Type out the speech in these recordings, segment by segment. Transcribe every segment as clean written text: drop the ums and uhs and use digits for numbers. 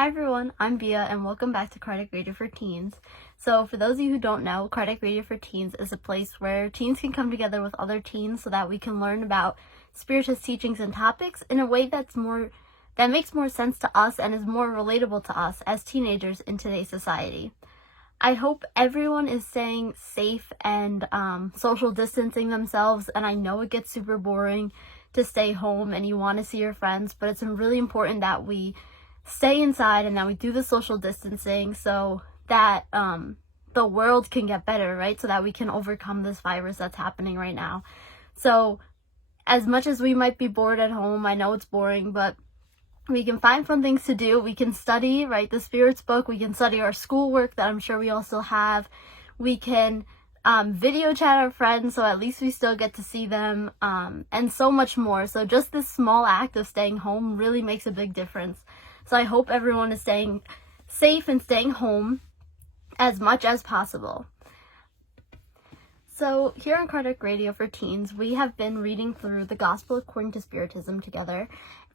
Hi everyone, I'm Bia and welcome back to Kardec Radio for Teens. So for those of you who don't know, Kardec Radio for Teens is a place where teens can come together with other teens so that we can learn about Spiritist teachings and topics in a way that makes more sense to us and is more relatable to us as teenagers in today's society. I hope everyone is staying safe and social distancing themselves, and I know it gets super boring to stay home and you want to see your friends, but it's really important that we stay inside and that we do the social distancing so that the world can get better, right? So that we can overcome this virus that's happening right now. So as much as we might be bored at home, I know it's boring, but we can find fun things to do. We can study, right, the Spirits book. We can study our schoolwork that I'm sure we all still have. We can video chat our friends, so at least we still get to see them, and so much more. So just this small act of staying home really makes a big difference. So I hope everyone is staying safe and staying home as much as possible. So here on Kardec Radio for Teens, we have been reading through the Gospel according to Spiritism together,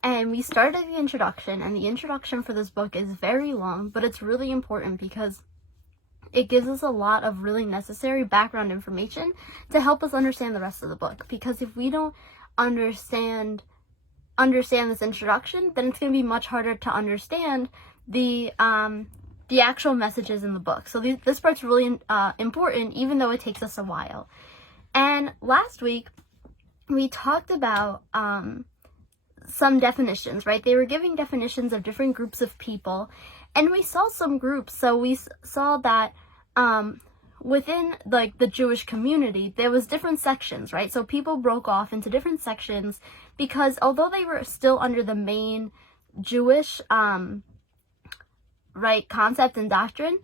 and we started the introduction, and the introduction for this book is very long, but it's really important because it gives us a lot of really necessary background information to help us understand the rest of the book. Because if we don't understand this introduction, then it's going to be much harder to understand the actual messages in the book. So this part's really important, even though it takes us a while. And last week, we talked about some definitions, right? They were giving definitions of different groups of people, and we saw some groups. So we saw that within like the Jewish community, there was different sections, right? So people broke off into different sections because although they were still under the main Jewish right concept and doctrine,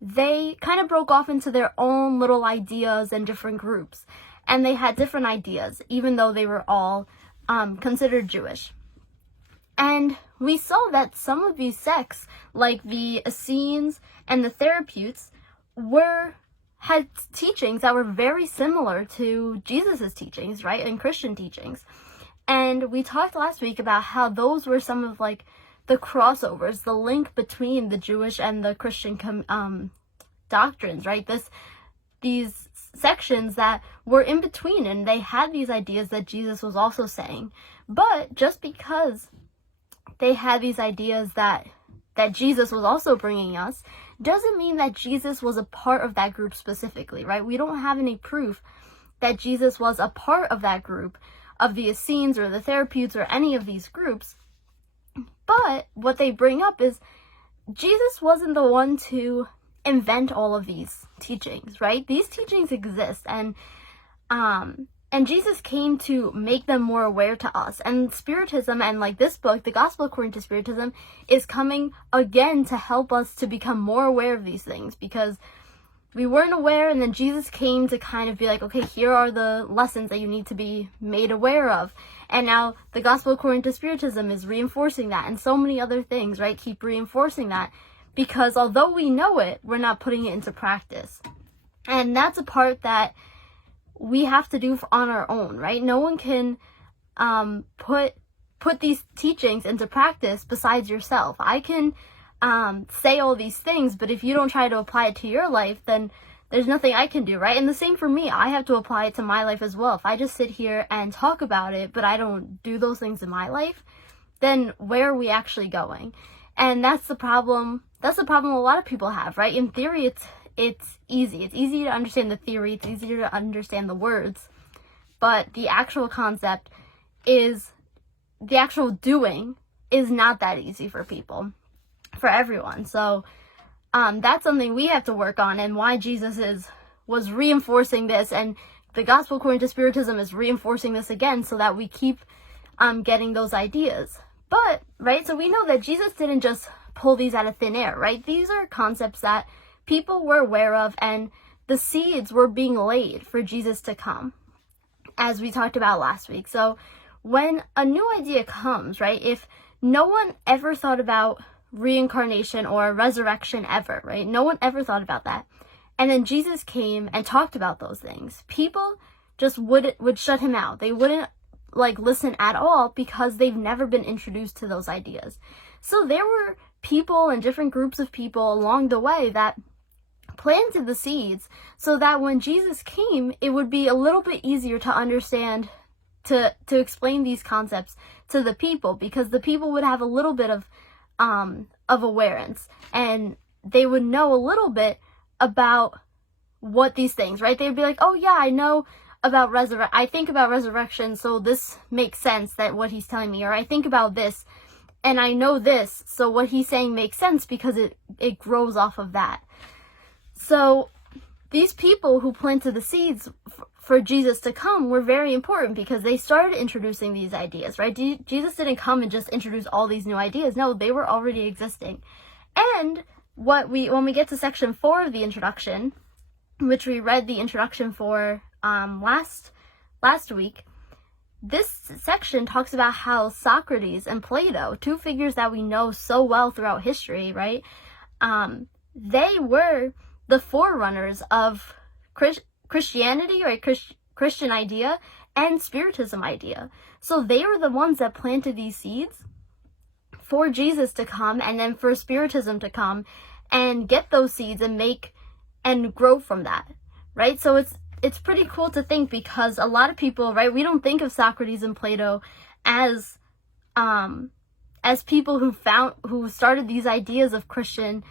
they kind of broke off into their own little ideas and different groups, and they had different ideas even though they were all considered Jewish. And we saw that some of these sects, like the Essenes and the Therapeutes, had teachings that were very similar to Jesus's teachings, right, and Christian teachings. And we talked last week about how those were some of like the crossovers, the link between the Jewish and the Christian doctrines, right? These sections that were in between, and they had these ideas that Jesus was also saying. But just because they had these ideas that Jesus was also bringing us, doesn't mean that Jesus was a part of that group specifically, right? We don't have any proof that Jesus was a part of that group, of the Essenes or the Therapeutes or any of these groups. But what they bring up is Jesus wasn't the one to invent all of these teachings, right? These teachings exist, and Jesus came to make them more aware to us. And Spiritism, and like this book, the Gospel according to Spiritism, is coming again to help us to become more aware of these things, because we weren't aware, and then Jesus came to kind of be like, okay, here are the lessons that you need to be made aware of. And now the Gospel according to Spiritism is reinforcing that, and so many other things, right, keep reinforcing that, because although we know it, we're not putting it into practice. And that's a part that we have to do on our own, right? No one can put these teachings into practice besides yourself. I can say all these things, but if you don't try to apply it to your life, then there's nothing I can do, right? And the same for me. I have to apply it to my life as well. If I just sit here and talk about it, but I don't do those things in my life, then where are we actually going? And that's the problem. That's the problem a lot of people have, right? In theory, it's easy. It's easy to understand the theory. It's easier to understand the words. But the actual concept is, the actual doing is not that easy for people, for everyone. So that's something we have to work on, and why Jesus was reinforcing this, and the Gospel according to Spiritism is reinforcing this again so that we keep getting those ideas. But, right, so we know that Jesus didn't just pull these out of thin air, right? These are concepts that people were aware of, and the seeds were being laid for Jesus to come, as we talked about last week. So when a new idea comes, right, if no one ever thought about reincarnation or resurrection ever, right, no one ever thought about that, and then Jesus came and talked about those things, people just would shut him out. They wouldn't like listen at all because they've never been introduced to those ideas. So there were people and different groups of people along the way that planted the seeds so that when Jesus came, it would be a little bit easier to understand, to explain these concepts to the people, because the people would have a little bit of awareness, and they would know a little bit about what these things, right? They'd be like, oh yeah, I know about I think about resurrection, so this makes sense that what he's telling me, or I think about this and I know this, so what he's saying makes sense because it grows off of that. So these people who planted the seeds for Jesus to come were very important because they started introducing these ideas, right? Jesus didn't come and just introduce all these new ideas. No, they were already existing. And when we get to section 4 of the introduction, which we read the introduction for last week, this section talks about how Socrates and Plato, two figures that we know so well throughout history, right? They were the forerunners of Christianity, right? Christian idea and Spiritism idea. So they were the ones that planted these seeds for Jesus to come, and then for Spiritism to come and get those seeds and make and grow from that, right? So it's pretty cool to think, because a lot of people, right, we don't think of Socrates and Plato as people who started these ideas of Christian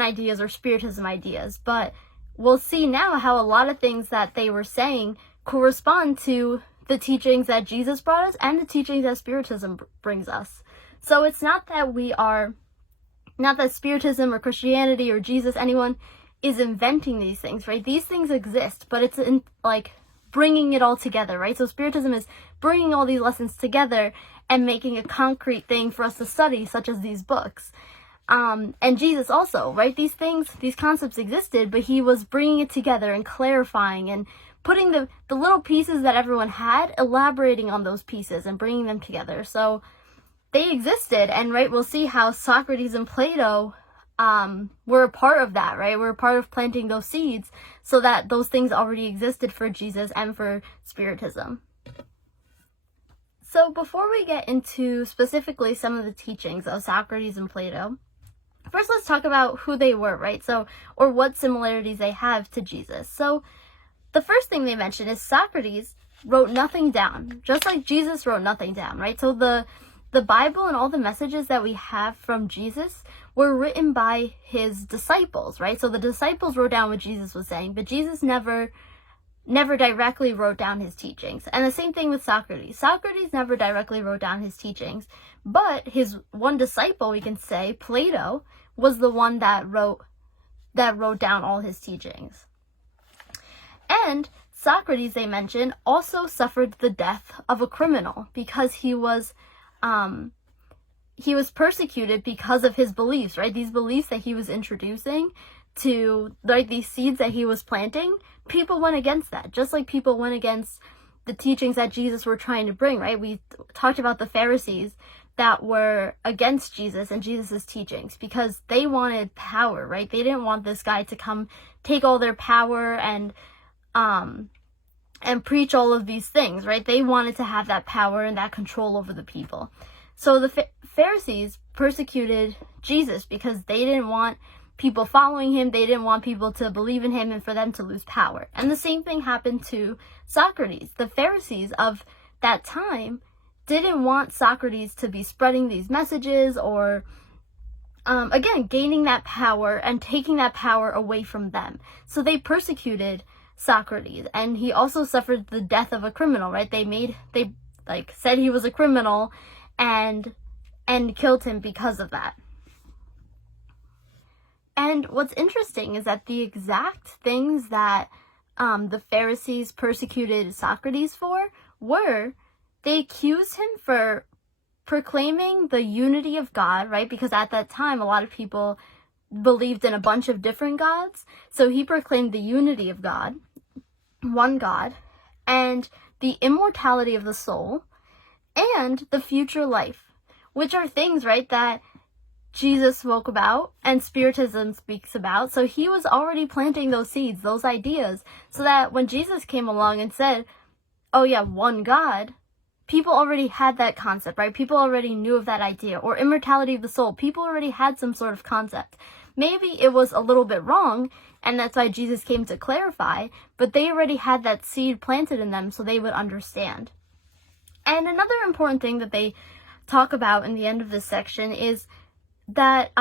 ideas or Spiritism ideas, but we'll see now how a lot of things that they were saying correspond to the teachings that Jesus brought us and the teachings that Spiritism brings us. So it's not that Spiritism or Christianity or Jesus, anyone is inventing these things, right? These things exist, but it's in like bringing it all together, right? So Spiritism is bringing all these lessons together and making a concrete thing for us to study, such as these books. And Jesus also, right? These concepts existed, but he was bringing it together and clarifying and putting the little pieces that everyone had, elaborating on those pieces and bringing them together. So they existed, and right, we'll see how Socrates and Plato were a part of that, right? We're a part of planting those seeds so that those things already existed for Jesus and for Spiritism. So before we get into specifically some of the teachings of Socrates and Plato, first let's talk about who they were, right? So, or what similarities they have to Jesus. So the first thing they mention is Socrates wrote nothing down, just like Jesus wrote nothing down, right? So the Bible and all the messages that we have from Jesus were written by his disciples, right? So the disciples wrote down what Jesus was saying, but Jesus never directly wrote down his teachings. And the same thing with Socrates. Socrates never directly wrote down his teachings, but his one disciple, we can say, Plato, was the one that wrote down all his teachings. And Socrates, they mention, also suffered the death of a criminal because he was persecuted because of his beliefs, right? These beliefs that he was introducing to, like, these seeds that he was planting, people went against that, just like people went against the teachings that Jesus were trying to bring, right? We talked about the Pharisees that were against Jesus and Jesus's teachings because they wanted power, right? They didn't want this guy to come take all their power and preach all of these things, right? They wanted to have that power and that control over the people. So the Pharisees persecuted Jesus because they didn't want people following him. They didn't want people to believe in him and for them to lose power. And the same thing happened to Socrates. The Pharisees of that time didn't want Socrates to be spreading these messages or, again, gaining that power and taking that power away from them. So they persecuted Socrates, and he also suffered the death of a criminal, right? They said he was a criminal and killed him because of that. And what's interesting is that the exact things that the Pharisees persecuted Socrates for were, they accused him for proclaiming the unity of God, right? Because at that time, a lot of people believed in a bunch of different gods. So he proclaimed the unity of God, one God, and the immortality of the soul, and the future life, which are things, right, that Jesus spoke about and Spiritism speaks about. So he was already planting those seeds, those ideas, so that when Jesus came along and said, oh yeah, one God, people already had that concept, right? People already knew of that idea. Or immortality of the soul, people already had some sort of concept. Maybe it was a little bit wrong, and that's why Jesus came to clarify, but they already had that seed planted in them so they would understand. And another important thing that they talk about in the end of this section is that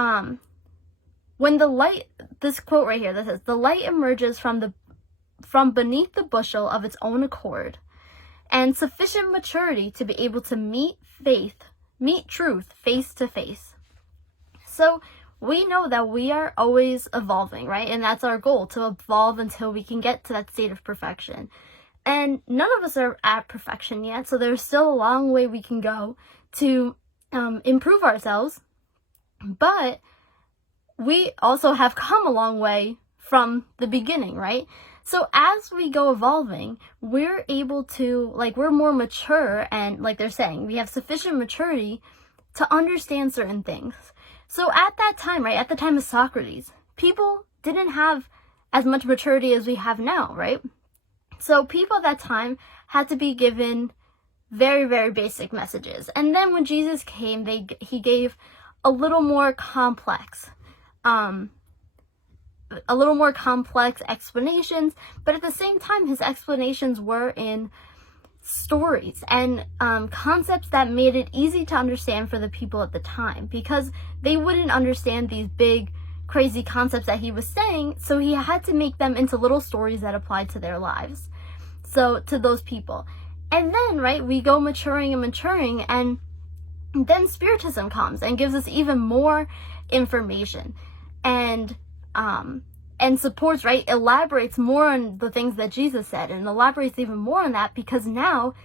when the light, this quote right here that says, the light emerges from beneath the bushel of its own accord, and sufficient maturity to be able to meet truth face to face. So we know that we are always evolving, right? And that's our goal, to evolve until we can get to that state of perfection. And none of us are at perfection yet, so there's still a long way we can go to improve ourselves. But we also have come a long way from the beginning, right? So as we go evolving, we're able to, we're more mature, and like they're saying, we have sufficient maturity to understand certain things. So at that time, right, at the time of Socrates, people didn't have as much maturity as we have now, right? So people at that time had to be given very, very basic messages. And then when Jesus came, he gave a little more complex explanations, but at the same time, his explanations were in stories and concepts that made it easy to understand for the people at the time, because they wouldn't understand these big, crazy concepts that he was saying, so he had to make them into little stories that applied to their lives, so to those people. And then, right, we go maturing, and then Spiritism comes and gives us even more information, and supports, right, elaborates more on the things that Jesus said, and elaborates even more on that, because now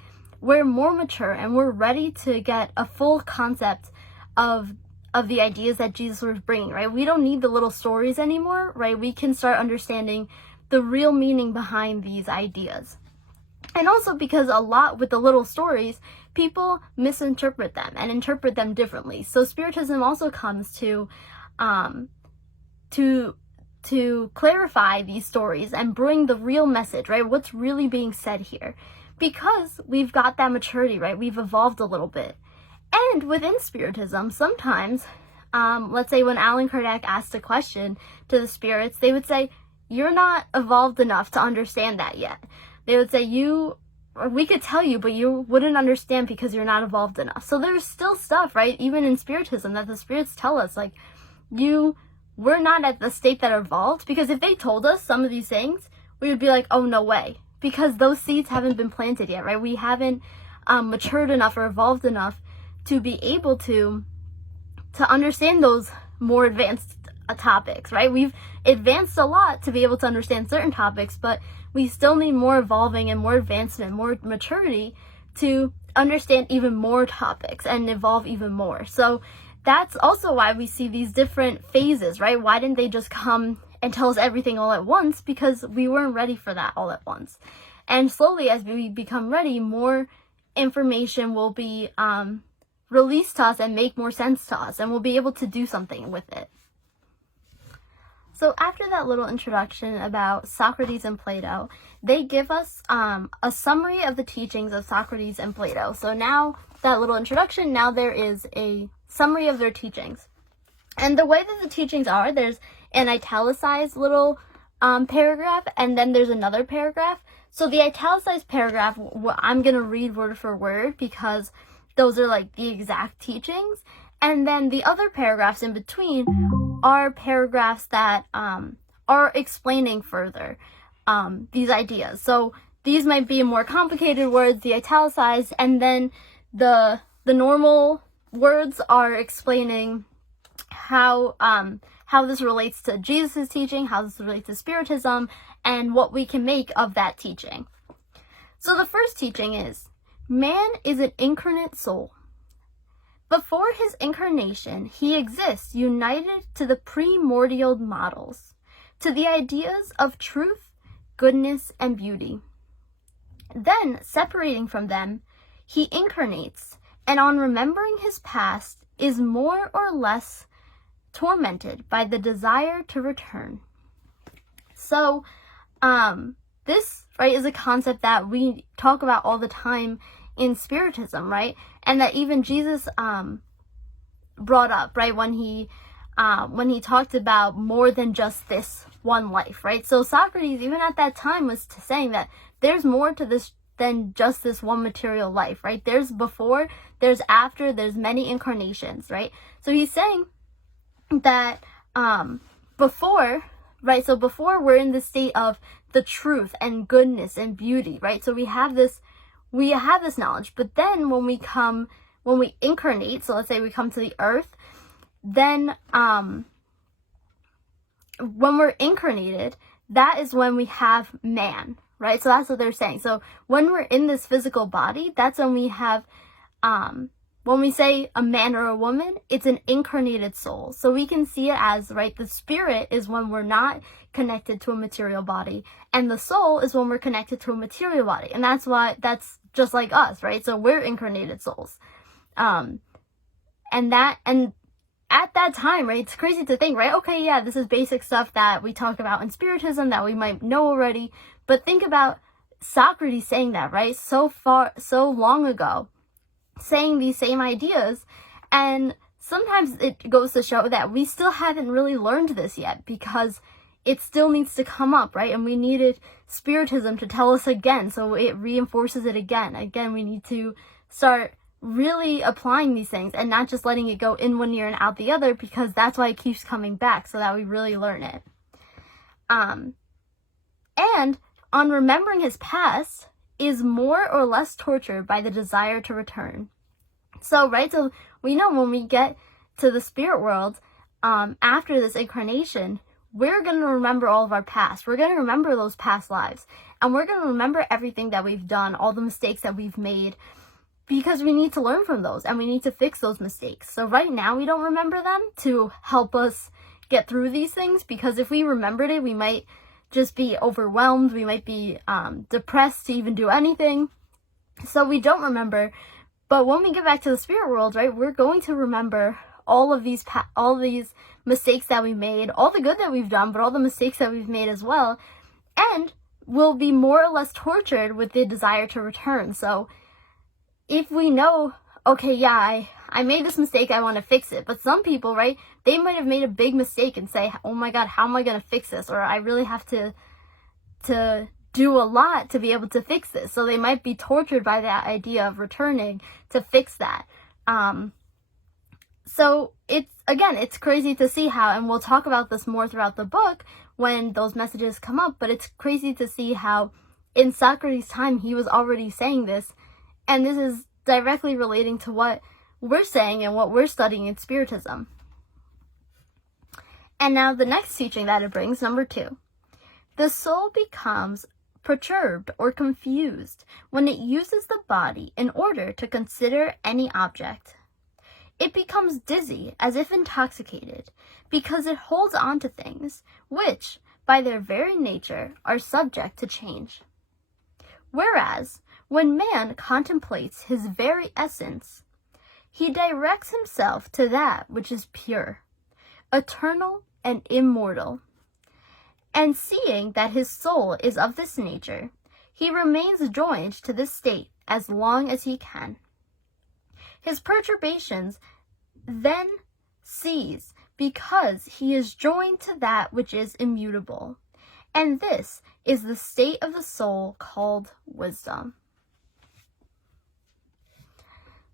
we're more mature and we're ready to get a full concept of the ideas that Jesus was bringing, right? We don't need the little stories anymore, right? We can start understanding the real meaning behind these ideas. And also because a lot with the little stories, people misinterpret them and interpret them differently. So Spiritism also comes to clarify these stories and bring the real message, right? What's really being said here. Because we've got that maturity, right? We've evolved a little bit. And within Spiritism, sometimes, let's say when Allan Kardec asked a question to the spirits, they would say, you're not evolved enough to understand that yet. They would say, we could tell you, but you wouldn't understand because you're not evolved enough. So there's still stuff, right? Even in Spiritism that the spirits tell us, we're not at the state that evolved, because if they told us some of these things, we would be like, oh, no way, because those seeds haven't been planted yet, right? We haven't matured enough or evolved enough to be able to understand those more advanced topics, right? We've advanced a lot to be able to understand certain topics, but we still need more evolving and more advancement, more maturity to understand even more topics and evolve even more. So that's also why we see these different phases, right? Why didn't they just come and tell us everything all at once? Because we weren't ready for that all at once. And slowly, as we become ready, more information will be released to us and make more sense to us, and we'll be able to do something with it. So after that little introduction about Socrates and Plato, they give us a summary of the teachings of Socrates and Plato. So now, that little introduction, now there is a summary of their teachings. And the way that the teachings are, there's an italicized little paragraph, and then there's another paragraph. So the italicized paragraph, I'm going to read word for word, because those are the exact teachings. And then the other paragraphs in between are paragraphs that are explaining further these ideas. So these might be more complicated words, the italicized, and then the normal words are explaining how this relates to Jesus' teaching, how this relates to Spiritism, and what we can make of that teaching. So the first teaching is, man is an incarnate soul. Before his incarnation, he exists united to the primordial models, to the ideas of truth, goodness, and beauty. Then, separating from them, he incarnates, and on remembering his past, is more or less tormented by the desire to return. So, this, right, is a concept that we talk about all the time in Spiritism, right? And that even Jesus brought up, right, when he talked about more than just this one life, right? So Socrates, even at that time, was saying that there's more to this than just this one material life, right? There's before, there's after, there's many incarnations, right? So he's saying that before, right? So before, we're in the state of the truth and goodness and beauty, right? So we have this knowledge. But then when we incarnate, so let's say we come to the earth, then when we're incarnated, that is when we have man, right? So that's what they're saying. So when we're in this physical body, that's when we have, when we say a man or a woman, it's an incarnated soul. So we can see it as, right, the spirit is when we're not connected to a material body, and the soul is when we're connected to a material body. And that's just like us, right? So we're incarnated souls. And at that time, right, it's crazy to think, right, okay, yeah, this is basic stuff that we talk about in Spiritism that we might know already, but think about Socrates saying that, right, so long ago, saying these same ideas, and sometimes it goes to show that we still haven't really learned this yet, because it still needs to come up, right, and we needed Spiritism to tell us again, so it reinforces it again. Again, we need to start really applying these things and not just letting it go in one ear and out the other, because that's why it keeps coming back, so that we really learn it. And on remembering his past is more or less tortured by the desire to return. So, right, so we know when we get to the spirit world, after this incarnation, we're going to remember all of our past. We're going to remember those past lives, and we're going to remember everything that we've done, all the mistakes that we've made, because we need to learn from those and we need to fix those mistakes. So right now we don't remember them to help us get through these things, because if we remembered it, we might just be overwhelmed. We might be depressed to even do anything. So we don't remember. But when we get back to the spirit world, right, we're going to remember all of these mistakes that we made, all the good that we've done, but all the mistakes that we've made as well. And we'll be more or less tortured with the desire to return. So if we know, okay, yeah, I made this mistake, I want to fix it. But some people, right, they might have made a big mistake and say, oh my God, how am I going to fix this? Or I really have to do a lot to be able to fix this. So they might be tortured by that idea of returning to fix that. So it's crazy to see how, and we'll talk about this more throughout the book when those messages come up, but it's crazy to see how in Socrates' time, he was already saying this. And this is directly relating to what we're saying and what we're studying in Spiritism. And now the next teaching that it brings, number 2. The soul becomes perturbed or confused when it uses the body in order to consider any object. It becomes dizzy as if intoxicated, because it holds on to things which, by their very nature, are subject to change. Whereas, when man contemplates his very essence, he directs himself to that which is pure, eternal, and immortal. And seeing that his soul is of this nature, he remains joined to this state as long as he can. His perturbations then cease, because he is joined to that which is immutable. And this is the state of the soul called wisdom.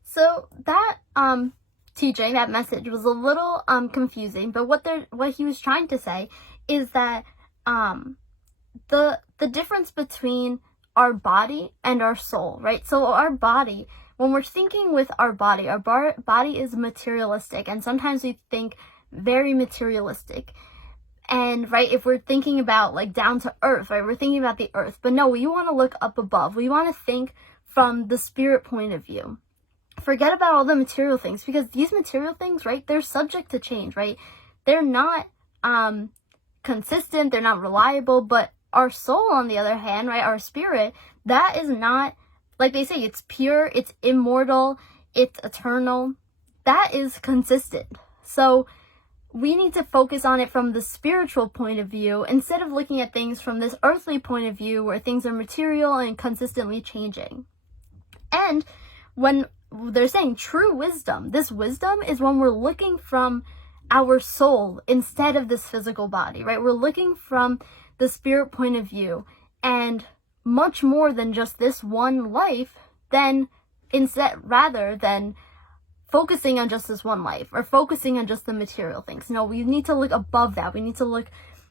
So that teaching, that message was a little confusing, but what he was trying to say is that the difference between our body and our soul, right? So our body, when we're thinking with our body is materialistic, and sometimes we think very materialistic. And right, if we're thinking about like down to earth, right, we're thinking about the earth. But no, we want to look up above. We want to think from the spirit point of view. Forget about all the material things, because these material things, right, they're subject to change, right? They're not consistent, they're not reliable. But our soul, on the other hand, right, our spirit, that is not, like they say, it's pure, it's immortal, it's eternal. That is consistent. So we need to focus on it from the spiritual point of view, instead of looking at things from this earthly point of view where things are material and consistently changing. And when they're saying true wisdom, this wisdom is when we're looking from our soul instead of this physical body, right? We're looking from the spirit point of view, and much more than just this one life, rather than focusing on just this one life or focusing on just the material things. No, we need to look above that. We need to look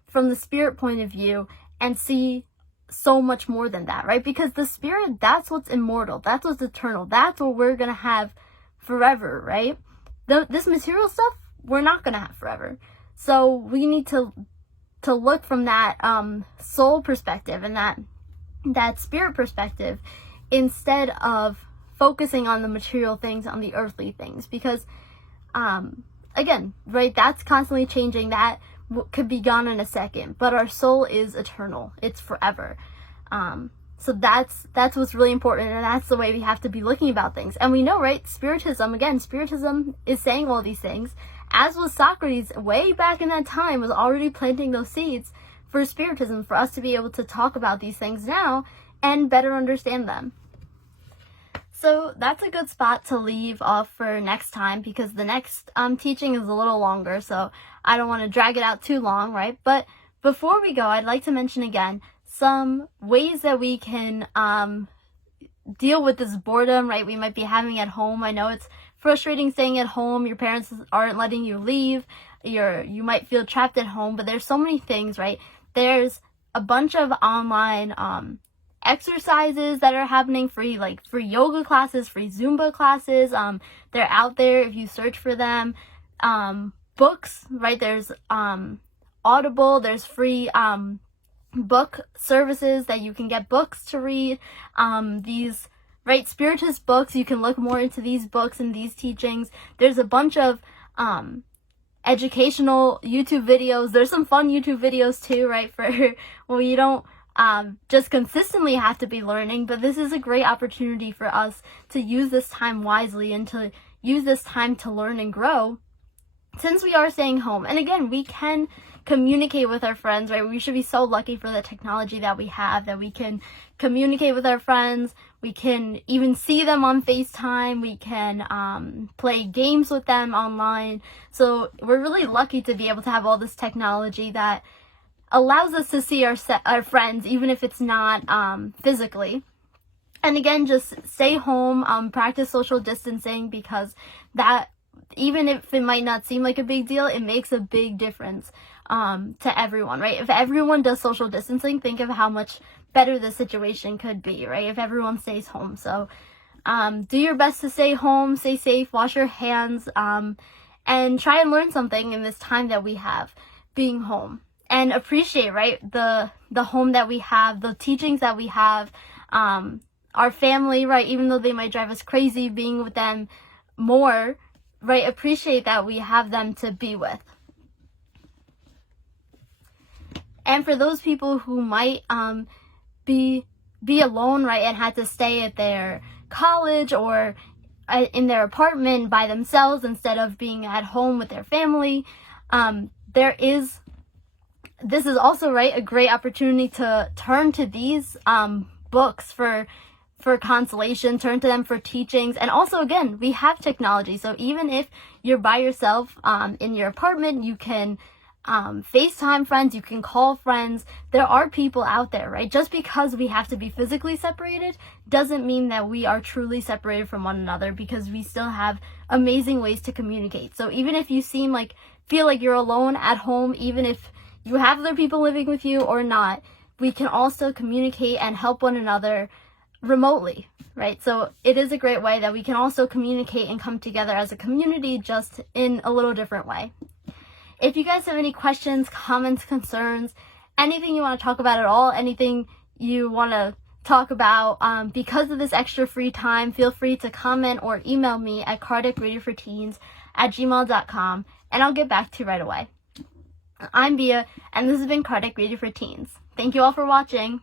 from the spirit point of view and see so much more than that, right? Because the spirit, that's what's immortal, that's what's eternal, that's what we're gonna have forever, right? This material stuff, we're not gonna have forever. So we need to look from that soul perspective and that spirit perspective, instead of focusing on the material things, on the earthly things. Because again, right, that's constantly changing. That could be gone in a second, but our soul is eternal, it's forever. So that's what's really important, and that's the way we have to be looking about things. And we know, right, spiritism is saying all these things, as was Socrates way back in that time, was already planting those seeds for spiritism, for us to be able to talk about these things now and better understand them. So that's a good spot to leave off for next time, because the next teaching is a little longer, so I don't want to drag it out too long, right? But before we go, I'd like to mention again some ways that we can deal with this boredom, right, we might be having at home. I know it's frustrating staying at home. Your parents aren't letting you leave. You might feel trapped at home, but there's so many things, right? There's a bunch of online exercises that are happening free, like free yoga classes, free Zumba classes. They're out there if you search for them. Books, right? There's Audible. There's free book services that you can get books to read. These, right, spiritist books, you can look more into these books and these teachings. There's a bunch of educational YouTube videos. There's some fun YouTube videos too, right, for well, you don't just consistently have to be learning, but this is a great opportunity for us to use this time wisely and to use this time to learn and grow, since we are staying home. And again, we can communicate with our friends, right? We should be so lucky for the technology that we have, that we can communicate with our friends. We can even see them on FaceTime. We can play games with them online. So we're really lucky to be able to have all this technology that allows us to see our friends, even if it's not physically. And again, just stay home, practice social distancing, because that, even if it might not seem like a big deal, it makes a big difference to everyone, right? If everyone does social distancing, think of how much better the situation could be, right? If everyone stays home. So do your best to stay home, stay safe, wash your hands, and try and learn something in this time that we have being home. And appreciate, right, the home that we have, the teachings that we have, our family, right, even though they might drive us crazy, being with them more, right, appreciate that we have them to be with. And for those people who might be alone, right, and had to stay at their college or in their apartment by themselves instead of being at home with their family, this is also, right, a great opportunity to turn to these books for consolation, turn to them for teachings. And also, again, we have technology. So even if you're by yourself in your apartment, you can FaceTime friends, you can call friends. There are people out there, right? Just because we have to be physically separated doesn't mean that we are truly separated from one another, because we still have amazing ways to communicate. So even if you feel like you're alone at home, even if you have other people living with you or not, we can also communicate and help one another remotely, right? So it is a great way that we can also communicate and come together as a community, just in a little different way. If you guys have any questions, comments, concerns, anything you want to talk about at all, anything you want to talk about because of this extra free time, feel free to comment or email me at kardecradioforteens@gmail.com, and I'll get back to you right away. I'm Bia, and this has been Kardec Radio for Teens. Thank you all for watching.